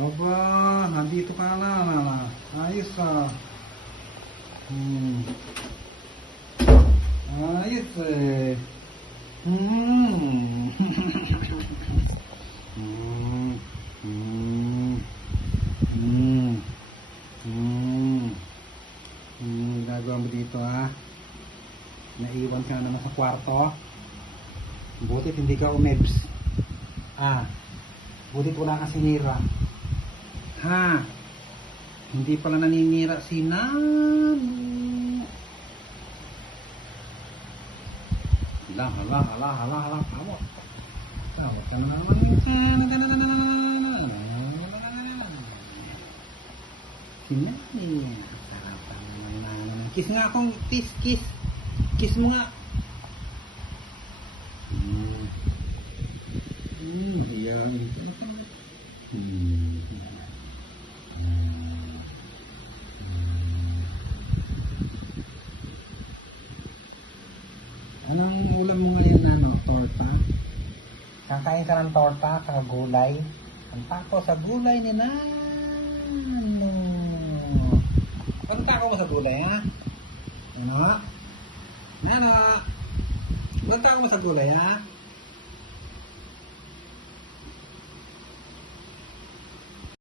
Aba, nandito ka na. Ayos ah. Ayos eh. Hmm. Hmm. Hmm. Hmm. Ginagawa mo dito ha. Naiwan ka naman sa kwarto. Butit hindi ka umebs. Butit wala kang sinira. Ha? Hindi pala naninira si Nano. Hala. Tawag. Tawag ka na naman. Si Nani. Sarapan naman Nano. Kiss nga akong. Kiss. Kiss mo nga. Ayan. Anong ulam mo ngayon na torta? Kakain ka ng torta sa gulay. Ang tako sa gulay ni Nano. Anong tako mo sa gulay ha? Ano? Nano? Anong tako mo sa gulay ha?